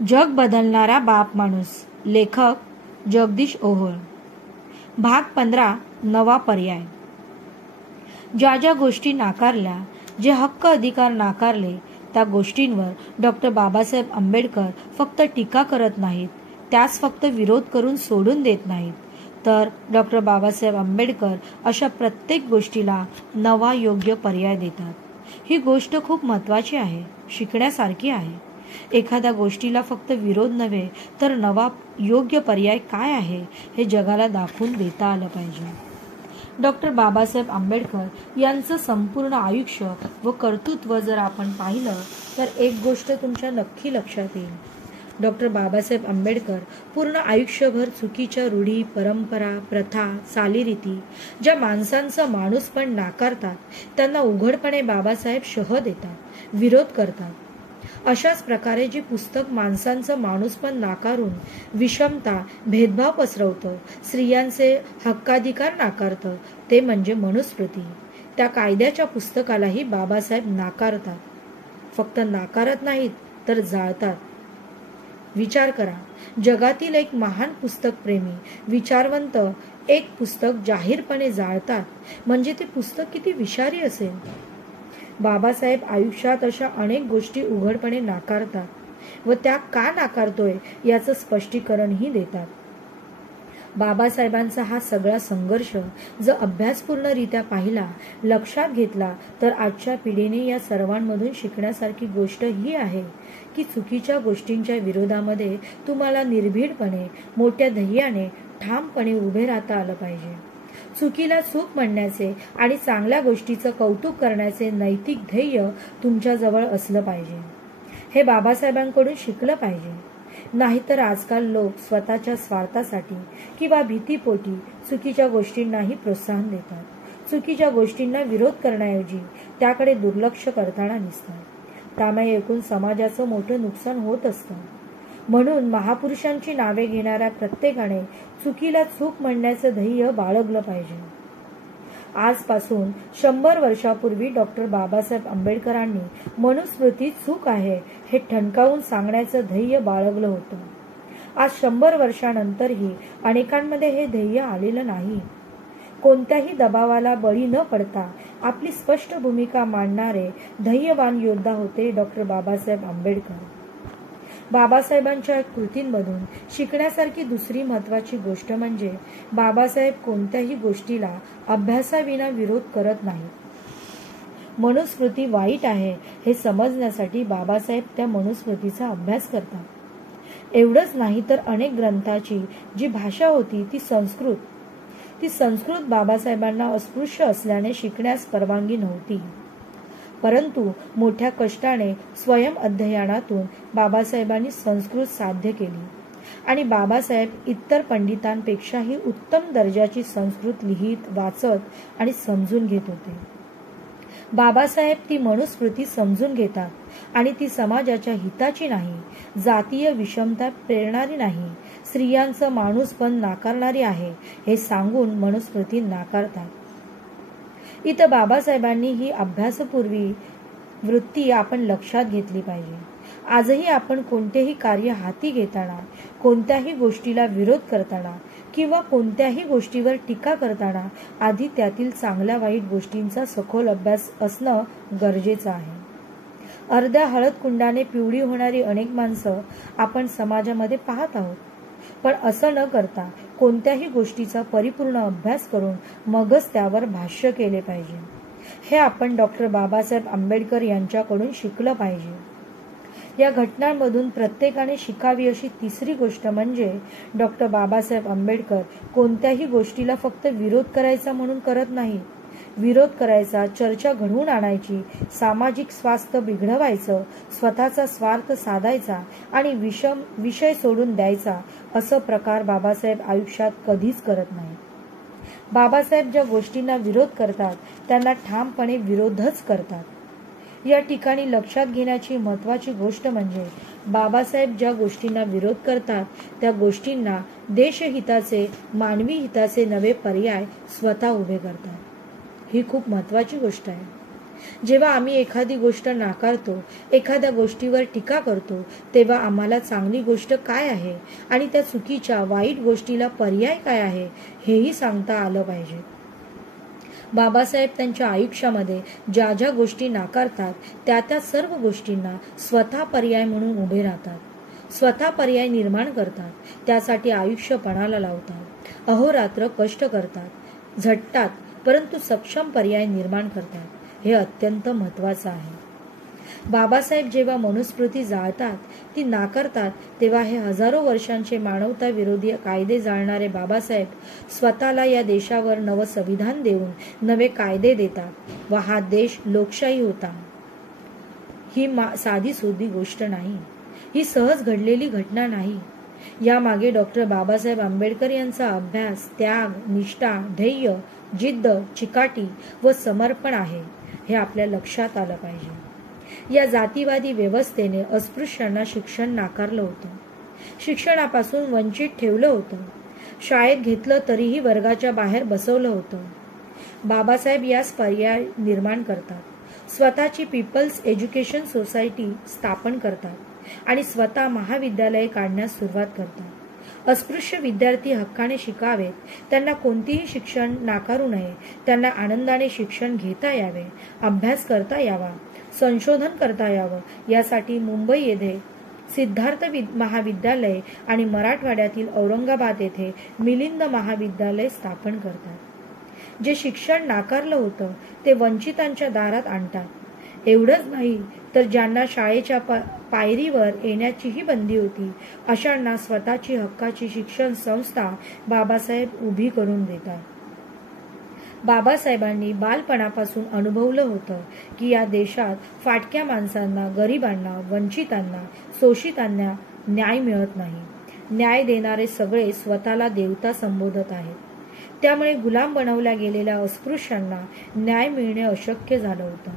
जग बदलणारा बाप माणूस. लेखक जगदीश ओहोळ. भाग 15. नवा पर्याय. ज्या ज्या गोष्टी नाकारल्या, जे हक्क अधिकार नाकारले, त्या गोष्टींवर डॉक्टर बाबासाहेब आंबेडकर फक्त टीका करत नाहीत, त्यास फक्त विरोध करून सोडून देत नाहीत, तर डॉक्टर बाबासाहेब आंबेडकर अशा प्रत्येक गोष्टीला नवा योग्य पर्याय देतात. ही गोष्ट खूप महत्त्वाची आहे, शिकण्यासारखी आहे. एखाद्या गोष्टीला फक्त विरोध नव्हे तर नवा योग्य पर्याय काय आहे हे जगाला दाखवून देता आलं पाहिजे. डॉक्टर बाबासाहेब आंबेडकर यांचं संपूर्ण आयुष्य व कर्तृत्व जर आपण पाहिलं तर एक गोष्ट तुमच्या नक्की लक्षात येईल. डॉक्टर बाबासाहेब आंबेडकर पूर्ण आयुष्यभर चुकीच्या रूढी, परंपरा, प्रथा, चालीरीती ज्या माणसांचा माणूसपण नाकारतात, त्यांना उघडपणे बाबासाहेब शह देतात, विरोध करतात. अशाच प्रकारे जे पुस्तक माणसांचं माणूसपण नाकारून विषमता, भेदभाव पसरवतं, स्त्रियांचे हक्काधिकार नाकारतं, ते म्हणजे मनुस्मृती. त्या कायद्याच्या पुस्तकालाही बाबासाहेब नाकारतात. फक्त नाकारत नाहीत तर जाळतात. विचार करा, जगातील एक महान पुस्तक प्रेमी, विचारवंत एक पुस्तक जाहीरपणे जाळतात म्हणजे ते पुस्तक किती विषारी असेल. बाबासाहेब आयुष्यात अशा अनेक गोष्टी उघडपणे नाकारतात व त्या का नाकारतोय याचं स्पष्टीकरणही देतात. बाबासाहेबांचा हा सगळा संघर्ष जर अभ्यासपूर्णरित्या पाहिला, लक्षात घेतला तर आजच्या पिढीने या सर्वांमधून शिकण्यासारखी गोष्ट ही आहे की चुकीच्या गोष्टींच्या विरोधामध्ये तुम्हाला निर्भीडपणे, मोठ्या ध्येयाने, ठामपणे उभे राहता आलं पाहिजे. चुकीला चूक म्हणण्याचे आणि चांगल्या गोष्टीचं कौतुक करण्याचे नैतिक ध्येय तुमच्याजवळ असलं पाहिजे. हे बाबासाहेबांकडून शिकलं पाहिजे. नाहीतर आजकाल लोक स्वतःच्या स्वार्थासाठी किंवा भीतीपोटी चुकीच्या गोष्टींनाही प्रोत्साहन देतात. चुकीच्या गोष्टींना विरोध करण्याऐवजी त्याकडे दुर्लक्ष करताना दिसतात. त्यामुळे एकूण समाजाचं मोठं नुकसान होत असतं. म्हणून महापुरुषांची नावे घेणाऱ्या प्रत्येकाने चुकीला चूक म्हणण्याचं ध्येय बाळगलं पाहिजे. आजपासून 100 वर्षापूर्वी डॉक्टर बाबासाहेब आंबेडकरांनी मनुस्मृती चूक आहे हे ठणकावून सांगण्याचं ध्येय बाळगलं होतं. आज 100 वर्षानंतरही अनेकांमध्ये हे ध्येय आलेलं नाही. कोणत्याही दबावाला बळी न पडता आपली स्पष्ट भूमिका मांडणारे ध्येयवान योद्धा होते डॉक्टर बाबासाहेब आंबेडकर. बाबासाहेबांच्या कृतींमधून शिकण्यासारखी दुसरी महत्त्वाची गोष्ट म्हणजे बाबासाहेब कोणत्याही गोष्टीला अभ्यासाविना विरोध करत नाहीत. मनुस्मृती वाईट आहे हे समजण्यासाठी बाबासाहेब त्या मनुस्मृतीचा अभ्यास करतात. एवढंच नाही तर अनेक ग्रंथाची जी भाषा होती ती संस्कृत बाबासाहेबांना अस्पृश्य असल्याने शिकण्यास परवानगी नव्हती. परंतु मोठ्या कष्टाने स्वयं अध्ययनातून बाबासाहेबांनी संस्कृत साध्य केली आणि बाबासाहेब इतर पंडितांपेक्षाही उत्तम दर्जाची संस्कृत लिहित, वाचत आणि समजून घेत होते. बाबासाहेब ती मनुस्मृती समजून घेतात आणि ती समाजाच्या हिताची नाही, जातीय विषमता प्रेरणारी नाही, स्त्रियांचं माणूसपण नाकारणारी आहे हे सांगून मनुस्मृती नाकारतात. इथं बाबासाहेबांनी ही अभ्यासपूर्वी वृत्ती आपण लक्षात घेतली पाहिजे. आजही आपण कोणतेही कार्य हाती घेताना, कोणत्याही गोष्टीला विरोध करताना किंवा कोणत्याही गोष्टीवर टीका करताना आधी त्यातील चांगल्या वाईट गोष्टींचा सखोल अभ्यास असणं गरजेचं आहे. अर्ध्या हळद कुंडाने पिवळी होणारी अनेक माणसं आपण समाजामध्ये पाहत आहोत. पण असं न करता कोणत्याही गोष्टीचा परिपूर्ण अभ्यास करून मगच त्यावर भाष्य केले पाहिजे. हे आपण डॉक्टर बाबासाहेब आंबेडकर यांच्याकडून शिकलं पाहिजे. या घटनांमधून प्रत्येकाने शिकावी अशी तिसरी गोष्ट म्हणजे डॉक्टर बाबासाहेब आंबेडकर कोणत्याही गोष्टीला फक्त विरोध करायचा म्हणून करत नाही. विरोध करायचा, चर्चा घडवून आणायची, सामाजिक स्वास्थ्य बिघडवायचं, स्वतःचा स्वार्थ साधायचा आणि विषय सोडून द्यायचा असं प्रकार बाबासाहेब आयुष्यात कधीच करत नाही. बाबासाहेब ज्या गोष्टींना विरोध करतात त्यांना ठामपणे विरोधच करतात. या ठिकाणी लक्षात घेण्याची महत्त्वाची गोष्ट म्हणजे बाबासाहेब ज्या गोष्टींना विरोध करतात त्या गोष्टींना देशहिताचे, मानवी हिताचे नवे पर्याय स्वतः उभे करतात. ही खूप महत्त्वाची गोष्ट आहे. जेव्हा आम्ही एखादी गोष्ट नाकारतो, एखाद्या गोष्टीवर टीका करतो, तेव्हा आम्हाला चांगली गोष्ट काय आहे आणि त्या चुकीच्या वाईट गोष्टीला पर्याय काय आहे हेही सांगता आलं पाहिजे. बाबासाहेब त्यांच्या आयुष्यामध्ये ज्या ज्या गोष्टी नाकारतात त्या सर्व गोष्टींना स्वतः पर्याय म्हणून उभे राहतात. स्वतः पर्याय निर्माण करतात. त्यासाठी आयुष्य पणाला लावतात. अहोरात्र कष्ट करतात, झटतात, परंतु सक्षम पर्याय निर्माण करतात. हे अत्यंत महत्वाचं आहे. बाबासाहेब जेव्हा मनुस्मृती जाळतात, ती नाकारतात, तेव्हा हे हजारो वर्षांचे मानवता विरोधी कायदे जाळणारे बाबासाहेब स्वतःला या देशावर नवं संविधान देऊन नवे कायदे देतात व हा देश लोकशाही होता. ही साधी सोधी गोष्ट नाही. ही सहज घडलेली घटना नाही. यामागे डॉक्टर बाबासाहेब आंबेडकर यांचा अभ्यास, त्याग, निष्ठा, ध्येय, जिद्द, चिकाटी व समर्पण आहे हे आपल्या लक्षात आलं पाहिजे. या जातीवादी व्यवस्थेने अस्पृश्यांना शिक्षण नाकारलं होतं. शिक्षणापासून वंचित ठेवलं होतं. शाळेत घेतलं तरीही वर्गाच्या बाहेर बसवलं होतं. बाबासाहेब यास पर्याय निर्माण करतात. स्वतःची पीपल्स एज्युकेशन सोसायटी स्थापन करतात आणि स्वतः महाविद्यालये काढण्यास सुरुवात करतात. अस्पृश्य विद्यार्थी हक्काने शिकावेत. त्यांना कोणतीही शिक्षण नाकारू नये. त्यांना आनंदाने शिक्षण घेता यावे, अभ्यास करता यावा, संशोधन करता यावं, यासाठी मुंबई येथे सिद्धार्थ महाविद्यालय आणि मराठवाड्यातील औरंगाबाद येथे मिलिंद महाविद्यालय स्थापन करतात. जे शिक्षण नाकारलं होतं ते वंचितांच्या दारात आणतात. एवढंच नाही तर ज्यांना शाळेच्या पायरीवर येण्याचीही बंदी होती, अशांना स्वतःची हक्काची शिक्षण संस्था बाबासाहेब उभी करून देतात. बाबासाहेबांनी बालपणापासून अनुभवलं होतं की या देशात फाटक्या माणसांना, गरिबांना, वंचितांना, शोषितांना न्याय मिळत नाही. न्याय देणारे सगळे स्वतःला देवता संबोधत आहेत. त्यामुळे गुलाम बनवल्या गेलेल्या अस्पृश्यांना न्याय मिळणे अशक्य झालं होतं.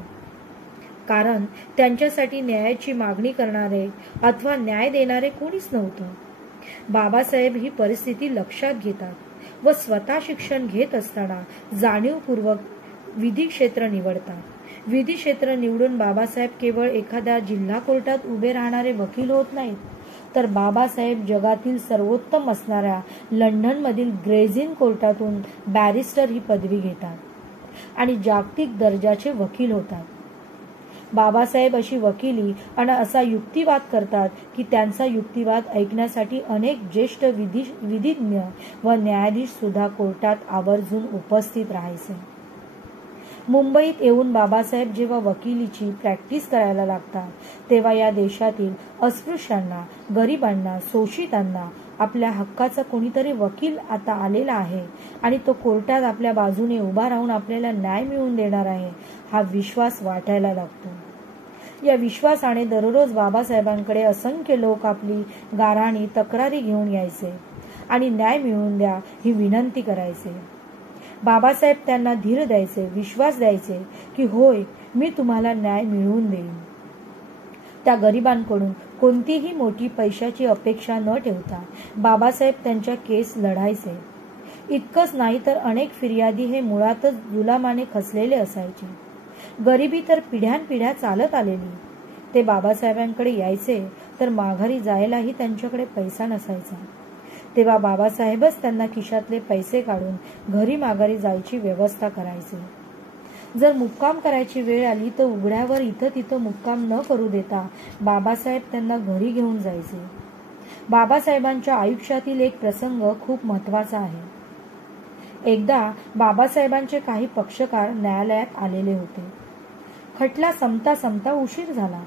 कारण त्यांच्यासाठी न्यायाची मागणी करणारे अथवा न्याय देणारे कोणीच नव्हतं. बाबासाहेब ही परिस्थिती लक्षात घेतात व स्वतः शिक्षण घेत असताना जाणीवपूर्वक विधी क्षेत्र निवडतात. विधी क्षेत्र निवडून बाबासाहेब केवळ एखाद्या जिल्हा कोर्टात उभे राहणारे वकील होत नाहीत, तर बाबासाहेब जगातील सर्वोत्तम असणाऱ्या लंडनमधील ग्रेज इन कोर्टातून बॅरिस्टर ही पदवी घेतात आणि जागतिक दर्जाचे वकील होतात. बाबासाहेब अशी वकिली आणि असा युक्तिवाद करतात की त्यांचा युक्तिवाद ऐकण्यासाठी अनेक ज्येष्ठ विधिज्ञ व न्यायाधीश सुद्धा कोर्टात आवर्जून उपस्थित राहायचे. मुंबईत येऊन बाबासाहेब जेव्हा वकिलीची प्रॅक्टिस करायला लागतात, तेव्हा या देशातील अस्पृश्यांना, गरिबांना, शोषितांना आपल्या हक्काचा कोणीतरी वकील आता आलेला आहे आणि तो कोर्टात आपल्या बाजूने उभा राहून आपल्याला न्याय मिळवून देणार आहे, हा विश्वास वाटायला लागतो. या विश्वासाने दररोज बाबासाहेबांकडे असंख्य लोक आपली गाऱ्हाणी, तक्रारी घेऊन यायचे आणि न्याय मिळवून द्या ही विनंती करायचे. बाबासाहेब त्यांना धीर द्यायचे, विश्वास द्यायचे की होय, मी तुम्हाला न्याय मिळवून देईन. त्या गरिबांकडून कोणतीही मोठी पैशाची अपेक्षा न ठेवता बाबासाहेब त्यांच्या केस लढायचे. इतकंच नाही तर अनेक फिर्यादी हे मुळातच जुलामाने खचलेले असायचे. गरिबी तर पिढ्यानपिढ्या चालत आलेली. ते बाबासाहेबांकडे यायचे तर माघारी जायलाही त्यांच्याकडे पैसा नसायचा. तेव्हा बाबासाहेबच त्यांना खिशातले पैसे काढून घरी माघारी जायची व्यवस्था करायचे. जर मुक्काम करायची वेळ आली तर उघड्यावर इथं तिथं मुक्काम न करू देता बाबासाहेब त्यांना घरी घेऊन जायचे. बाबासाहेबांच्या आयुष्यातील एक प्रसंग खूप महत्वाचा आहे. एकदा बाबासाहेबांचे काही पक्षकार न्यायालयात आलेले होते. खटला संपता संपता उशीर झाला.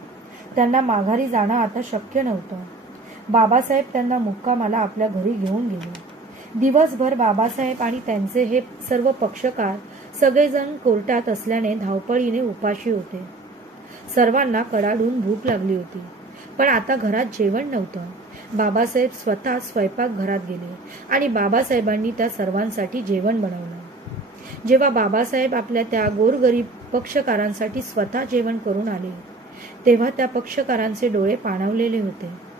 त्यांना माघारी जाणं आता शक्य नव्हतं. बाबासाहेब त्यांना मुक्कामाला आपल्या घरी घेऊन गेले. दिवसभर बाबासाहेब आणि त्यांचे हे सर्व पक्षकार सगळेजण कोर्टात असल्याने धावपळीने उपाशी होते. सर्वांना कडाडून भूक लागली होती, पण आता घरात जेवण नव्हतं. बाबासाहेब स्वतः स्वयंपाकघरात गेले आणि बाबासाहेबांनी त्या सर्वांसाठी जेवण बनवलं. जेव्हा बाबासाहेब आपल्या त्या गोरगरीब पक्षकारांसाठी स्वतः जेवण करून आले, तेव्हा त्या पक्षकारांचे डोळे पाणावलेले होते.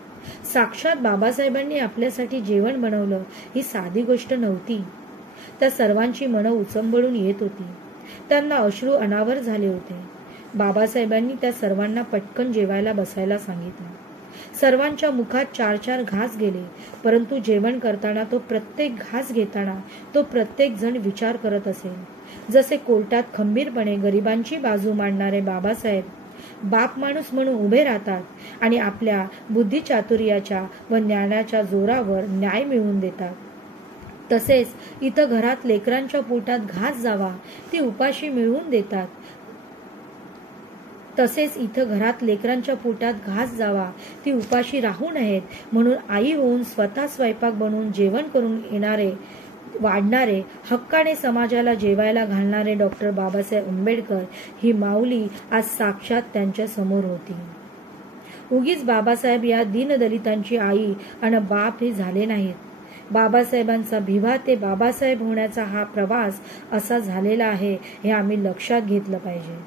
साक्षात बाबासाहेबांनी आपल्यासाठी जेवण बनवलं ही साधी गोष्ट नव्हती. त्या सर्वांची मनं उचंबळून येत होती. त्यांना अश्रू अनावर झाले होते. बाबासाहेबांनी त्या सर्वांना पटकन जेवायला बसायला सांगितलं. सर्वांच्या मुखात 4-4 घास गेले, परंतु जेवण करताना तो प्रत्येक घास घेताना तो प्रत्येक जण विचार करत असेल. जसे कोर्टात खंबीरपणे गरिबांची बाजू मांडणारे बाबासाहेब बाप माणूस म्हणून उभे राहतात आणि आपल्या बुद्धिचातुर्याच्या व ज्ञानाच्या जोरावर न्याय मिळवून देतात, तसेच इथं घरात लेकरांच्या पोटात घास जावा ती उपाशी मिळवून देतात. ती उपाशी राहू नयेत म्हणून आई होऊन स्वतः स्वयंपाक बनवून जेवण करून वाढणारे हक्काने समाजाला जेवायला घालणारे डॉक्टर बाबासाहेब आंबेडकर ही माऊली आज साक्षात त्यांच्या समोर होती. उगीच बाबासाहेब या दीनदलितांची आई आणि बाप हे झाले नाहीत. बाबासाहेबांचा भिवा ते बाबासाहेब होण्याचा हा प्रवास असा झालेला आहे हे आम्ही लक्षात घेतलं पाहिजे.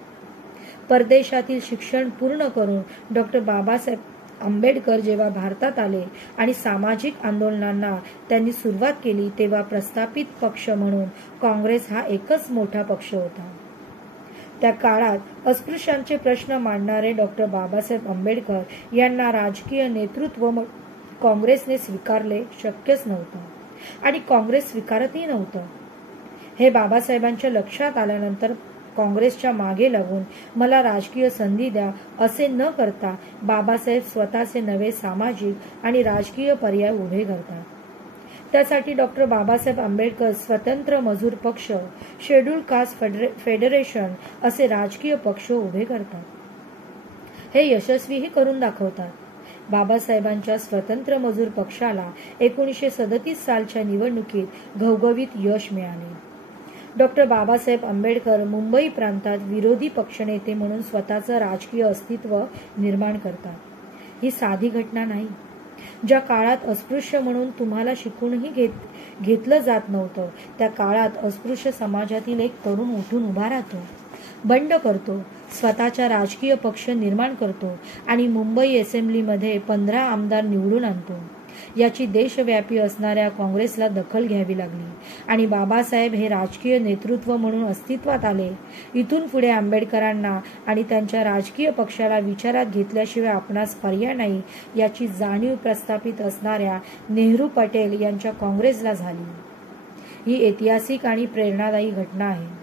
परदेशातील शिक्षण पूर्ण करून डॉक्टर बाबासाहेब आंबेडकर जेव्हा भारतात आले आणि सामाजिक आंदोलनांना त्यांनी सुरुवात केली, तेव्हा प्रस्थापित पक्ष म्हणून काँग्रेस हा एकच मोठा पक्ष होता. त्या काळात अस्पृश्यांचे प्रश्न मांडणारे डॉक्टर बाबासाहेब आंबेडकर यांना राजकीय नेतृत्व काँग्रेसने स्वीकारले शक्यच नव्हतं आणि काँग्रेस स्वीकारतही नव्हतं. हे बाबासाहेबांच्या लक्षात आल्यानंतर काँग्रेसच्या मागे लागून मला राजकीय संधी द्या असे न करता बाबासाहेब स्वतःचे नवे सामाजिक आणि राजकीय पर्याय उभे करतात. त्यासाठी डॉक्टर बाबासाहेब आंबेडकर स्वतंत्र मजूर पक्ष, शेड्यूल कास्ट फेडरेशन असे राजकीय पक्ष उभे करतात. हे यशस्वीही करून दाखवतात. बाबासाहेबांच्या स्वतंत्र मजूर पक्षाला 1937 सालच्या निवडणुकीत घवघवीत यश मिळाले. डॉक्टर बाबासाहेब आंबेडकर मुंबई प्रांतात विरोधी पक्षनेते म्हणून स्वतःचं राजकीय अस्तित्व निर्माण करतात. ही साधी घटना नाही. ज्या काळात अस्पृश्य म्हणून तुम्हाला शिकूनही घेतलं जात नव्हतं, त्या काळात अस्पृश्य समाजातील एक तरुण उठून उभा राहतो, बंड करतो, स्वतःचा राजकीय पक्ष निर्माण करतो आणि मुंबई असेंब्लीमध्ये 15 आमदार निवडून आणतो. याची देशव्यापी असणाऱ्या काँग्रेसला दखल घ्यावी लागली आणि बाबासाहेब हे राजकीय नेतृत्व म्हणून अस्तित्वात आले. इथून पुढे आंबेडकरांना आणि त्यांच्या राजकीय पक्षाला विचारात घेतल्याशिवाय आपणास पर्याय नाही याची जाणीव प्रस्थापित असणाऱ्या नेहरू पटेल यांच्या काँग्रेसला झाली. ही ऐतिहासिक आणि प्रेरणादायी घटना आहे.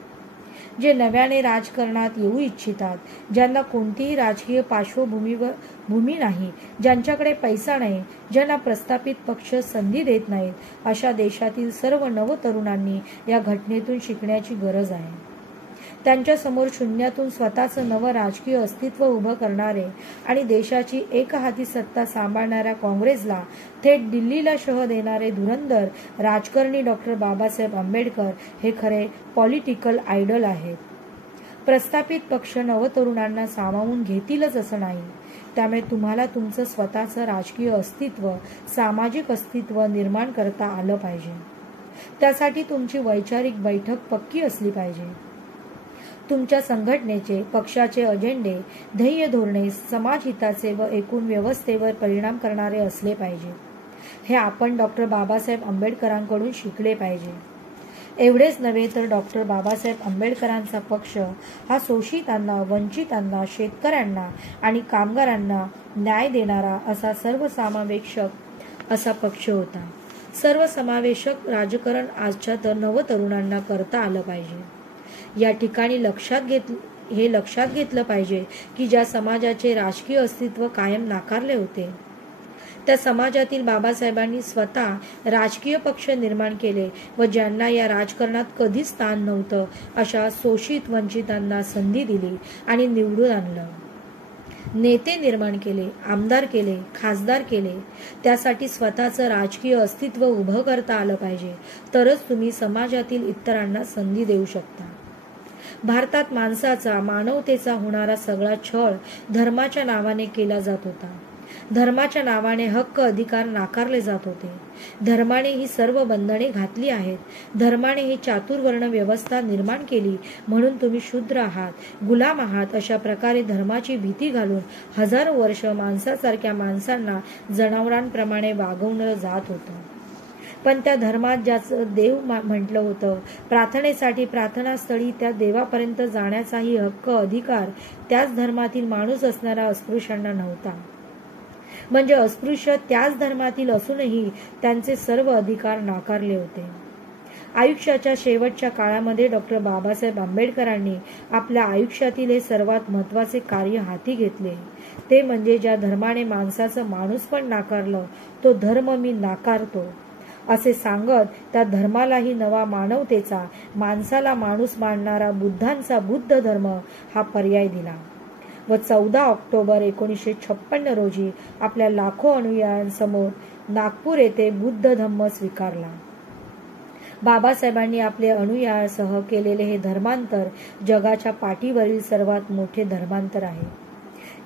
जे नव्याने राजकारणात येऊ इच्छितात, ज्यांना कोणतीही राजकीय पार्श्वभूमी नाही, ज्यांच्याकडे पैसा नाही, ज्यांना प्रस्थापित पक्ष संधी देत नाहीत, अशा देशातील सर्व नवतरुणांनी या घटनेतून शिकण्याची गरज आहे. त्यांच्यासमोर शून्यातून स्वतःचं नवं राजकीय अस्तित्व उभं करणारे आणि देशाची एकहाती सत्ता सांभाळणाऱ्या काँग्रेसला थेट दिल्लीला शह देणारे धुरंधर राजकारणी डॉक्टर बाबासाहेब आंबेडकर हे खरे पॉलिटिकल आयडल आहेत. प्रस्थापित पक्ष नवतरुणांना सामावून घेतीलच असं नाही. त्यामुळे तुम्हाला तुमचं स्वतःचं राजकीय अस्तित्व, सामाजिक अस्तित्व निर्माण करता आलं पाहिजे. त्यासाठी तुमची वैचारिक बैठक पक्की असली पाहिजे. तुमच्या संघटनेचे, पक्षाचे अजेंडे, ध्येय धोरणे समाजहिताचे व एकूण व्यवस्थेवर परिणाम करणारे असले पाहिजे. हे आपण डॉक्टर बाबासाहेब आंबेडकरांकडून शिकले पाहिजे. एवढेच नव्हे तर डॉक्टर बाबासाहेब आंबेडकरांचा पक्ष हा शोषितांना, वंचितांना, शेतकऱ्यांना आणि कामगारांना न्याय देणारा असा सर्वसमावेशक असा पक्ष होता. सर्वसमावेशक राजकारण आजच्या तर नवतरुणांना करता आलं पाहिजे. या ठिकाणी लक्षात घेतलं पाहिजे की ज्या समाजाचे राजकीय अस्तित्व कायम नाकारले होते, त्या समाजातील बाबासाहेबांनी स्वतः राजकीय पक्ष निर्माण केले व ज्यांना या राजकारणात कधीच स्थान नव्हतं अशा शोषित वंचितांना संधी दिली आणि निवडून आणलं. नेते निर्माण केले, आमदार केले, खासदार केले. त्यासाठी स्वतःचं राजकीय अस्तित्व उभं करता आलं पाहिजे. तरच तुम्ही समाजातील इतरांना संधी देऊ शकता. भारतात माणसाचा, मानवतेचा होणारा सगळा छळ धर्माच्या नावाने केला जात होता. धर्माच्या नावाने हक्क, अधिकार नाकारले जात होते. धर्माने ही सर्व बंधने घातली आहेत. धर्माने ही चातुर्वर्ण व्यवस्था निर्माण केली म्हणून तुम्ही शूद्र आहात, गुलाम आहात अशा प्रकारे धर्माची भीती घालून हजारो वर्ष माणसासारख्या माणसांना जनावरांप्रमाणे वागवलं जात होतं. पण त्या धर्मात ज्याचं देव म्हटलं होतं, प्रार्थनेसाठी प्रार्थनास्थळी त्या देवापर्यंत जाण्याचाही हक्क अधिकार त्याच धर्मातील माणूस असणाऱ्या अस्पृश्यांना नव्हता. म्हणजे अस्पृश्य त्याच धर्मातील असूनही त्यांचे सर्व अधिकार नाकारले होते. आयुष्याच्या शेवटच्या काळामध्ये डॉक्टर बाबासाहेब आंबेडकरांनी आपल्या आयुष्यातील हे सर्वात महत्त्वाचे कार्य हाती घेतले. ते म्हणजे ज्या धर्माने माणसाचं माणूसपण नाकारलं, तो धर्म मी नाकारतो असे सांगत त्या धर्मालाही नवा मानवतेचा, माणसाला माणूस मानणारा बुद्धांचा बुद्ध धर्म हा पर्याय दिला व 14 ऑक्टोबर 1956 रोजी आपल्या लाखो अनुयायांसमोर नागपूर येथे बुद्ध धम्म स्वीकारला. बाबासाहेबांनी आपले अनुयायांसह केलेले हे धर्मांतर जगाच्या पाठीवरील सर्वात मोठे धर्मांतर आहे.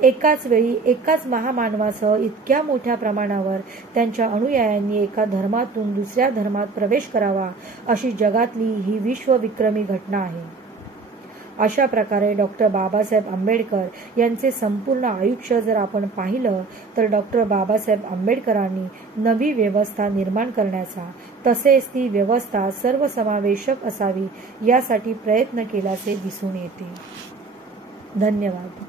एकाच वेळी एकाच महामानवासह इतक्या मोठ्या प्रमाणावर त्यांच्या अनुयायांनी एका धर्मातून दुसऱ्या धर्मात प्रवेश करावा अशी जगातली ही विश्वविक्रमी घटना आहे. अशा प्रकारे डॉक्टर बाबासाहेब आंबेडकर यांचे संपूर्ण आयुष्य जर आपण पाहिलं तर डॉक्टर बाबासाहेब आंबेडकरांनी नवी व्यवस्था निर्माण करण्याचा, तसेच ती व्यवस्था सर्वसमावेशक असावी यासाठी प्रयत्न केल्याचे दिसून येते. धन्यवाद.